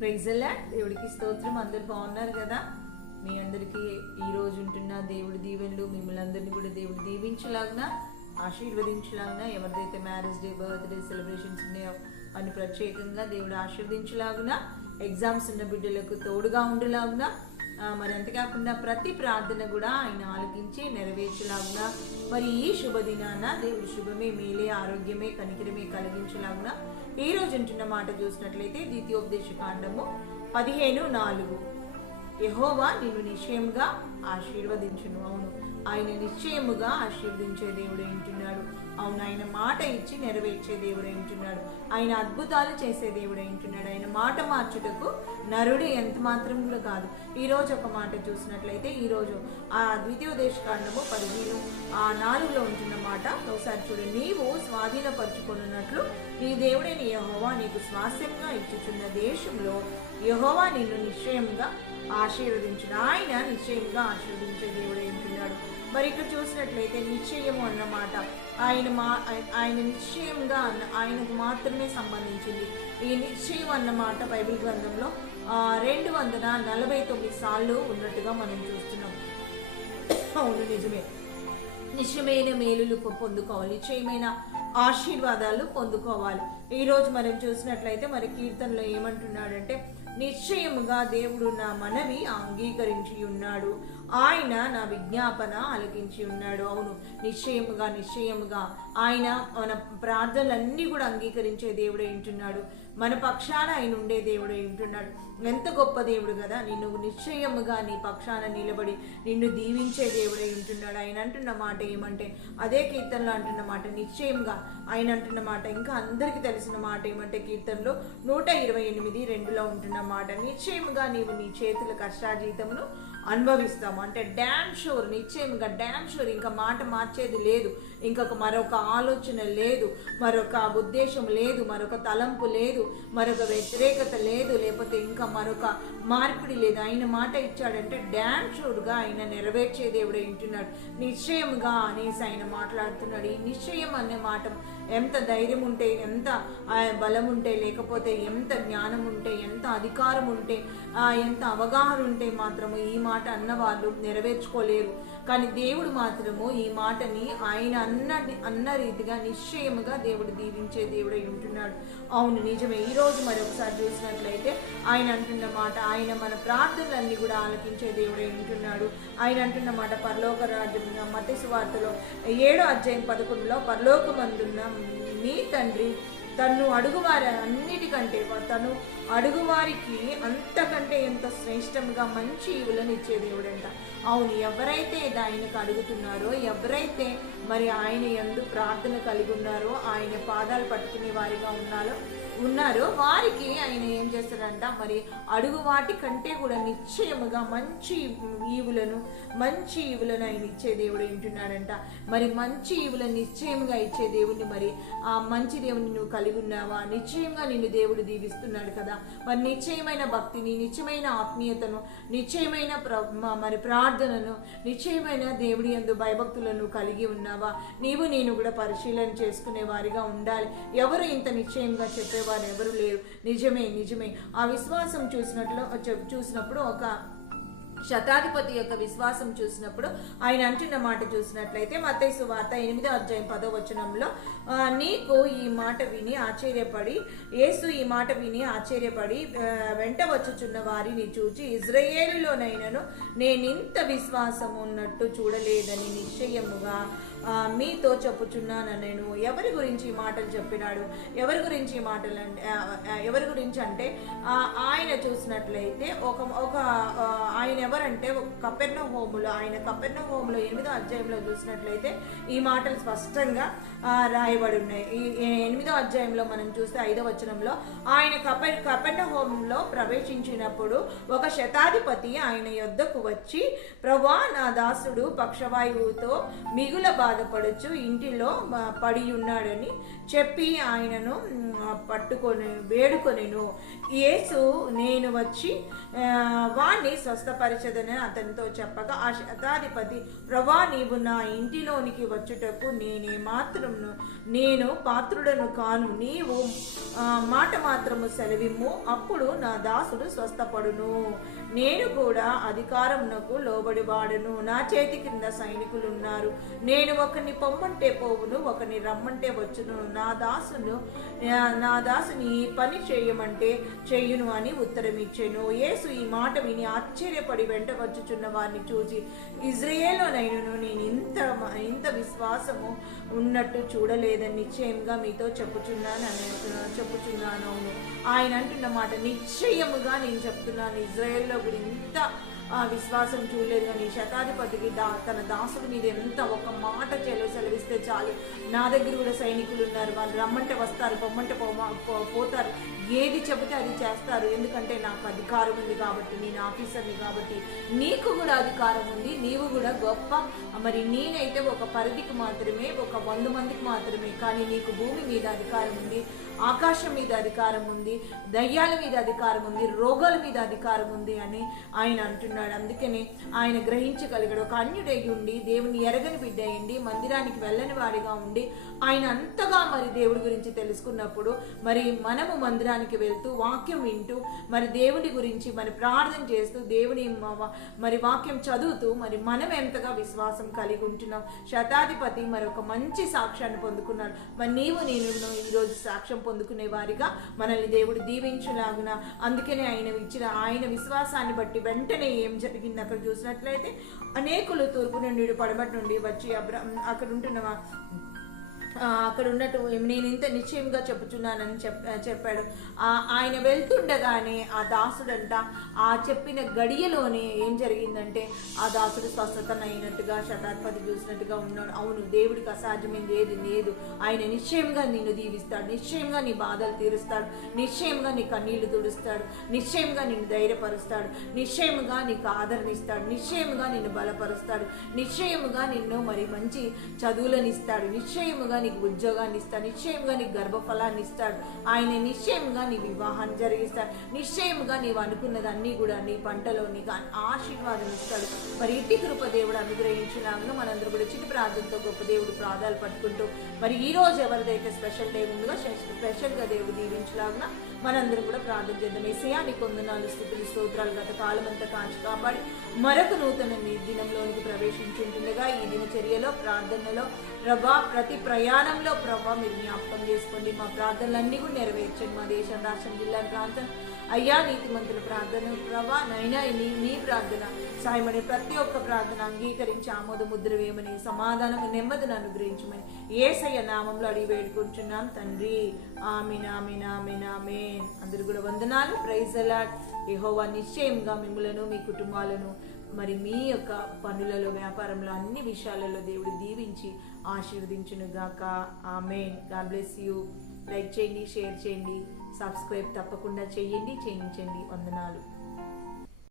Praise the lord. దేవుడికి స్తోత్రం. అందరు బాగున్నారు కదా? మీ అందరికీ ఈ రోజు ఉంటున్న దేవుడి దీవెనలు మిమ్మల్ని అందరినీ కూడా దేవుడు దీవించలాగున ఆశీర్వదించలాగున, ఎవరిదైతే మ్యారేజ్ డే బర్త్డే సెలబ్రేషన్స్ ఉన్నాయో అని ప్రత్యేకంగా దేవుడు ఆశీర్వదించలాగున, ఎగ్జామ్స్ ఉన్న బిడ్డలకు తోడుగా ఉండేలాగున, మరి అంతేకాకుండా ప్రతి ప్రార్థన కూడా ఆయన ఆలకించి నెరవేర్చలాగున, మరి ఈ శుభదినాన దేవుడి శుభమే, మేలే, ఆరోగ్యమే, కనికరమే కలిగించలాగున ఈ రోజు ఉంటున్న మాట చూసినట్లయితే ద్వితీయోపదేశ కాండము 15:4 యెహోవా నిన్ను నిశ్చయముగా ఆశీర్వదించును. అవును, ఆయన నిశ్చయముగా ఆశీర్వదించే దేవుడే ఉంటున్నాడు. అవును, ఆయన మాట ఇచ్చి నెరవేర్చే దేవుడే ఉంటున్నాడు. ఆయన అద్భుతాలు చేసే దేవుడే ఉంటున్నాడు. ఆయన మాట మార్చుటకు నరుడు ఎంత మాత్రం కూడా కాదు. ఈరోజు ఒక మాట చూసినట్లయితే ఈరోజు ఆ ద్వితీయోపదేశ కాండము 15:4 ఉంటున్న మాట ఒకసారి చూడండి. నీవు స్వాధీనపరుచుకున్నట్లు నీ దేవుడైన యెహోవా నీకు స్వాస్థ్యంగా ఇచ్చుచున్న దేశంలో యెహోవా నిన్ను నిశ్చయంగా ఆశీర్వదించును. ఆయన నిశ్చయంగా ఆశీర్వదించే దేవుడే ఉంటున్నాడు. మరి ఇక్కడ చూసినట్లయితే నిశ్చయము అన్నమాట ఆయన నిశ్చయంగా ఆయనకు మాత్రమే సంబంధించింది. ఈ నిశ్చయం అన్నమాట బైబిల్ గ్రంథంలో 249 సార్లు ఉన్నట్టుగా మనం చూస్తున్నాం. అవును, నిజమే. నిశ్చయమైన మేలులు పొందుకోవాలి, నిశ్చయమైన ఆశీర్వాదాలు పొందుకోవాలి. ఈరోజు మనం చూసినట్లయితే మరి కీర్తనలో ఏమంటున్నాడంటే, నిశ్చయముగా దేవుడు నా మనవి అంగీకరించి ఉన్నాడు, ఆయన నా విజ్ఞాపన ఆలకించి ఉన్నాడు. అవును, నిశ్చయముగా ఆయన మన ప్రార్థనలన్నీ కూడా అంగీకరించే దేవుడే ఉంటున్నాడు. మన పక్షాన ఆయన ఉండే దేవుడే ఉంటున్నాడు. ఎంత గొప్ప దేవుడు కదా! నిన్ను నిశ్చయముగా నీ పక్షాన నిలబడి నిన్ను దీవించే దేవుడే ఉంటున్నాడు. ఆయన అంటున్న మాట ఏమంటే, అదే కీర్తనలో అంటున్న మాట నిశ్చయంగా ఆయన అంటున్న మాట. ఇంకా అందరికీ తెలిసిన మాట ఏమంటే కీర్తనలో 128:2 ఉంటున్న మాట, నిశ్చయముగా నీవు నీ చేతుల కష్టాజీతమును అనుభవిస్తాము. అంటే డ్యామ్ షూర్, నిశ్చయంగా డ్యామ్ షూర్. ఇంకా మాట మార్చేది లేదు, ఇంకొక మరొక ఆలోచన లేదు, మరొక ఉద్దేశం లేదు, మరొక తలంపు లేదు, మరొక వ్యతిరేకత లేదు, లేకపోతే ఇంకా మరొక మార్పిడి లేదు. ఆయన మాట ఇచ్చాడంటే డ్యామ్ షూర్గా ఆయన నెరవేర్చే దేవుడే ఉంటున్నాడు. నిశ్చయంగా అనేసి ఆయన మాట్లాడుతున్నాడు. ఈ నిశ్చయం అనే మాట ఎంత ధైర్యం ఉంటే, ఎంత బలం ఉంటే, లేకపోతే ఎంత జ్ఞానం ఉంటే, ఎంత అధికారం ఉంటే, ఎంత అవగాహన ఉంటే మాత్రము ఈ మాట అన్నవాళ్ళు నెరవేర్చుకోలేరు. కానీ దేవుడు మాత్రము ఈ మాటని ఆయన అన్న రీతిగా నిశ్చయముగా దేవుడు దీవించే దేవుడై ఉంటున్నాడు. అవును, నిజమే. ఈరోజు మరి ఒకసారి చూసినట్లయితే ఆయన అంటున్న మాట, ఆయన మన ప్రార్థనలన్నీ కూడా ఆలకించే దేవుడై ఉంటున్నాడు. ఆయన అంటున్న మాట పరలోక రాజ్యం మత్తయి సువార్తలో 7:11 పరలోకమందున్న మీ తండ్రి తను అడుగువారి అన్నిటికంటే తను అడుగువారికి అంతకంటే ఎంతో శ్రేష్టంగా మంచి ఈవులను ఇచ్చే దేవుడంట. అవును, ఎవరైతే ఆయనకు అడుగుతున్నారో, ఎవరైతే మరి ఆయన యందు ప్రార్థన కలిగి ఉన్నారో, ఆయన పాదాలు పట్టుకునే వారిగా ఉన్నారో వారికి ఆయన ఏం చేస్తాడంట, మరి అడుగు వాటి కంటే కూడా నిశ్చయముగా మంచి ఈవులను ఆయన ఇచ్చే దేవుడు ఉంటున్నాడంట. మరి మంచి ఈవులను నిశ్చయంగా ఇచ్చే దేవుడిని, మరి ఆ మంచి దేవుడిని నువ్వు కలిగి ఉన్నావా? నిశ్చయంగా నిన్ను దేవుడు దీవిస్తున్నాడు కదా. మరి నిశ్చయమైన భక్తిని, నిశ్చయమైన ఆత్మీయతను, నిశ్చయమైన మరి ప్రార్థనను, నిశ్చయమైన దేవుడి యందు భయభక్తులను కలిగి ఉన్నావా? నేను కూడా పరిశీలన చేసుకునే వారిగా ఉండాలి. ఎవరు ఇంత నిశ్చయంగా చెప్పేవారు ఎవరు లేరు. నిజమే. ఆ విశ్వాసం చూసినప్పుడు ఒక శతాధిపతి యొక్క విశ్వాసం చూసినప్పుడు ఆయన అంటున్న మాట చూసినట్లయితే మత్తయి సువార్త 8:10 నీకు ఈ మాట విని ఆశ్చర్యపడి, యేసు ఈ మాట విని ఆశ్చర్యపడి వెంట వచ్చుచున్న వారిని చూచి, ఇజ్రాయేలులోనైనను నేనింత విశ్వాసం ఉన్నట్టు చూడలేదని నిశ్చయముగా మీతో చెప్పుచున్నాను. నేను ఎవరి గురించి ఈ మాటలు చెప్పినాడు? ఎవరి గురించి అంటే ఆయన చూసినట్లయితే ఒక ఆయన ఎవరంటే కపెర్నహూములో 8వ అధ్యాయంలో చూసినట్లయితే ఈ మాటలు స్పష్టంగా రాయబడి ఉన్నాయి. ఈ 8వ అధ్యాయంలో మనం చూస్తే 5వ వచనంలో ఆయన కపెర్నహూములో ప్రవేశించినప్పుడు ఒక శతాధిపతి ఆయన యొద్దకు వచ్చి, ప్రభువా, నా దాసుడు పక్షవాయువుతో మిగుల బాధపడుచు ఇంటిలో పడి ఉన్నాడని చెప్పి ఆయనను వేడుకొనెను. యేసు నేను వచ్చి వాణ్ణి స్వస్థపరిచదని అతనితో చెప్పగా ఆ శతాధిపతి, ప్రభా, నీవు నా ఇంటిలోనికి వచ్చుటకు నేను పాత్రుడను కాను, నీవు మాట మాత్రము సెలవిమ్ము, అప్పుడు అప్పుడు నా దాసుడు స్వస్థపడును, నేను కూడా అధికారమునకు లోబడి వాడును. నా చేతి కింద సైనికులు ఉన్నారు, నేను ఒకరిని పొమ్మంటే పోవును, ఒకరిని రమ్మంటే వచ్చును. నా దాసుని పని చేయమంటే చెయ్యును అని ఉత్తరం ఇచ్చాను. యేసు ఈ మాట విని ఆశ్చర్యపడి వెంట వచ్చుచున్న వారిని చూసి, ఇజ్రాయేలునైనను నేను ఇంత విశ్వాసము ఉన్నట్టు చూడలేదని నిశ్చయంగా మీతో చెప్పుచున్నాను. అవును, ఆయన అంటున్న మాట నిశ్చయముగా నేను చెప్తున్నాను, ఇజ్రాయేల్లో కూడా ఇంత విశ్వాసం చూడలేదు. కానీ శతాధిపతికి తన దాసుడి మీద ఎంత ఒక మాట సెలవిస్తే చాలు, నా దగ్గర కూడా సైనికులు ఉన్నారు, వాళ్ళు రమ్మంటే వస్తారు, పొమ్మంటే పోతారు, ఏది చెబితే అది చేస్తారు, ఎందుకంటే నాకు అధికారం ఉంది కాబట్టి, నేను ఆఫీసర్ని కాబట్టి. నీకు కూడా అధికారం ఉంది, నీవు కూడా గొప్ప. మరి నేనైతే ఒక పరిధికి మాత్రమే, ఒక 100 మందికి మాత్రమే, కానీ నీకు భూమి మీద అధికారం ఉంది, ఆకాశం మీద అధికారం ఉంది, దయ్యాల మీద అధికారం ఉంది, రోగాల మీద అధికారం ఉంది అని ఆయన అంటున్నాడు. అందుకనే ఆయన గ్రహించగలిగాడు. ఒక అన్యుడై ఉండి, దేవుని ఎరగని బిడ్డ అయ్యండి, మందిరానికి వెళ్ళని వాడిగా ఉండి, ఆయన అంతగా మరి దేవుడి గురించి తెలుసుకున్నప్పుడు, మరి మనము మందిరానికి వెళ్తూ వాక్యం వింటూ, మరి దేవుడి గురించి మరి ప్రార్థన చేస్తూ, దేవుని మరి వాక్యం చదువుతూ, మరి మనం ఎంతగా విశ్వాసం కలిగి ఉంటున్నాం. శతాధిపతి మరి ఒక మంచి సాక్ష్యాన్ని పొందుకున్నాడు. మరి నీవు నేను ఈరోజు సాక్ష్యం పొందుకునే వారిగా మనల్ని దేవుడు దీవించులాగున. అందుకనే ఆయన విశ్వాసాన్ని బట్టి వెంటనే ఏం జరిగింది అక్కడ చూసినట్లయితే, అనేకులు తూర్పు నుండి పడమటి నుండి వచ్చి అక్కడ ఉంటున్న అక్కడ ఉన్నట్టు నేను ఇంత నిశ్చయంగా చెప్పుచున్నానని చెప్పాడు. ఆయన వెళ్తుండగానే ఆ దాసుడంట ఆ చెప్పిన గడియలోనే ఏం జరిగిందంటే, ఆ దాసుడు స్వస్థతనైనట్టుగా శతాధిపతి చూసినట్టుగా ఉన్నాడు. అవును, దేవుడికి అసాధ్యమైంది ఏది లేదు. ఆయన నిశ్చయంగా నిన్ను దీవిస్తాడు, నిశ్చయంగా నీ బాధలు తీరుస్తాడు, నిశ్చయంగా నీ కన్నీళ్లు తుడుస్తాడు, నిశ్చయంగా నిన్ను ధైర్యపరుస్తాడు, నిశ్చయముగా నీకు ఆదరణ ఇస్తాడు, నిశ్చయముగా నిన్ను బలపరుస్తాడు, నిశ్చయముగా నిన్ను మరి మంచి చదువులను ఇస్తాడు, నిశ్చయముగా నీకు ఉద్యోగాన్ని ఇస్తాడు, నిశ్చయంగా నీకు గర్భఫలాన్ని ఇస్తాడు, ఆయన నిశ్చయంగా నీ వివాహాన్ని జరిగిస్తాడు, నిశ్చయంగా నీవు అనుకున్నదన్నీ కూడా నీ పంటలో నీకు ఆశీర్వాదం ఇస్తాడు. మరి ఇట్టి కృప దేవుడు అనుగ్రహించినాను. మనందరూ కూడా చిన్న ప్రార్థనతో గొప్ప దేవుడు ప్రాధాలు పట్టుకుంటూ, మరి ఈ రోజు ఎవరిదైతే స్పెషల్ డే ఉందో స్పెషల్గా దేవుడు దీవించలాగున మనందరం కూడా ప్రార్థన చేద్దాం. యేసయ్యా నీకు వందనాలు, స్తుతులు, స్తోత్రాలు. గత కాలం అంతా కాచి కాపాడి మరొక నూతన దినంలోనికి ప్రవేశించుంటుండగా ఈ దినచర్యలో ప్రార్థనలో ప్రభా, ప్రతి ప్రయాణంలో ప్రభా మీరు జ్ఞాపకం చేసుకోండి. మా ప్రార్థనలన్నీ కూడా నెరవేర్చండి. మా దేశం, రాష్ట్రం, జిల్లా ప్రాంతం అయ్యా, నీతిమంతుల ప్రార్థన ప్రభా నైనా నీ ప్రార్థన సాయమని ప్రతి ఒక్క ప్రార్థన అంగీకరించి ఆమోద ముద్ర వేయమని, సమాధానం నెమ్మదిని అనుగ్రహించమని యేసయ్య నామంలో అడిగి వేడుకుంటున్నాం తండ్రి. ఆమేన్, ఆమేన్, ఆమేన్, ఆమేన్. అందరూ కూడా వందనాలు. Praise the lord. యెహోవా నిశ్చయంగా మిమ్ములను మీ కుటుంబాలను మరి మీ యొక్క పనులలో, వ్యాపారంలో, అన్ని విషయాలలో దేవుడు దీవించి ఆశీర్వదించును గాక. ఆమేన్. God bless you. లైక్ చేయండి, షేర్ చేయండి, సబ్స్క్రైబ్ తప్పకుండా చేయండి, చేయించండి. వందనాలు.